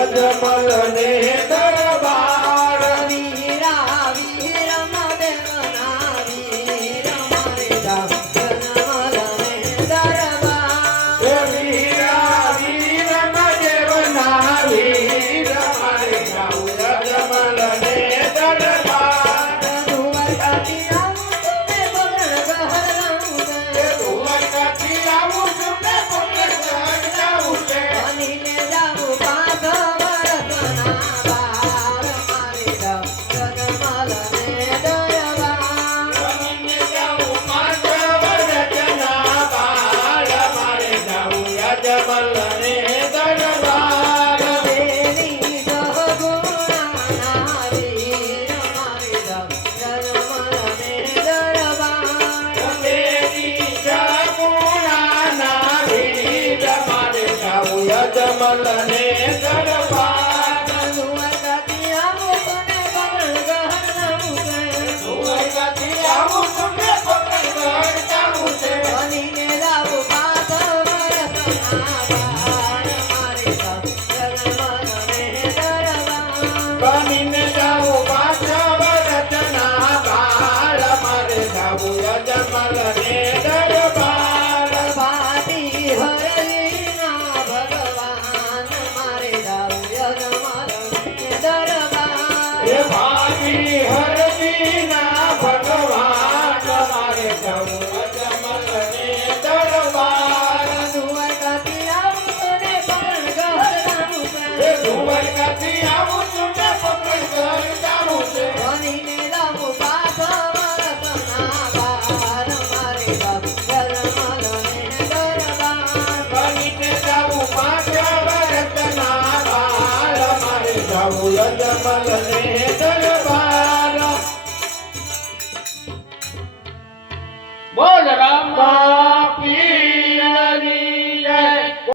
અજમલ ને દરબાર વીરા વીર મદેવના વીર મારે અજમલ ને દરબાર વીરા વીર મદેવના વીર મારે અજમલ ને દરબાર ધુવર કાતી આવું તુમે પગણ ગહરાઉં ધુવર કાતી આવું તુમે પગણ ગહરાઉં બનીને જાવું અજમલ ને દરબાર ધુવર કાતી આવું તુમે પગણ ગહરાઉં ધુવર કાતી આવું તુમે પગણ ગહરાઉં બનીને જાવું બનીને જાવું પાછા વરચના બાળ મારે જાવું અજમલ ને દરબાર ભાતી હરિના ભગવાન મારે જાવું અજમલ ને દરબાર એ ભાવી હરદીના ભગવાન મારે જાવું અજમલ ને દરબાર ધુવર કાતી આવું તુમે પગણ ગહરાઉં ધુવર કાતી